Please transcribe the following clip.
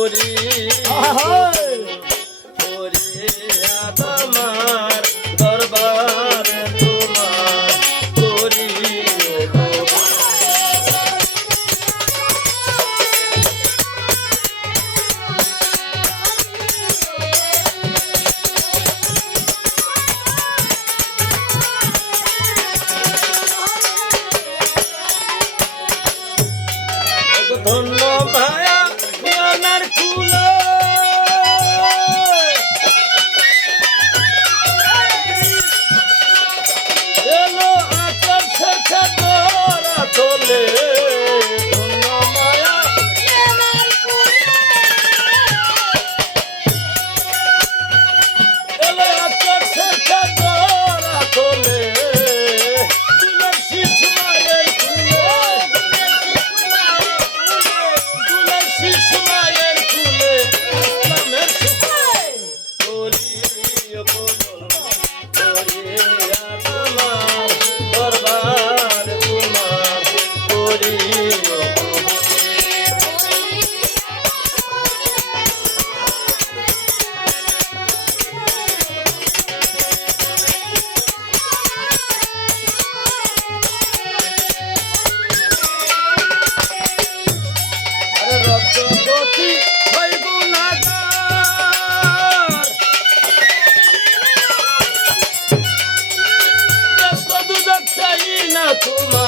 হরি হরি তোমার দরবার তোমার হরি ধন্য ভাই। Shut up! তোমার উস্তাদ খালে খুশি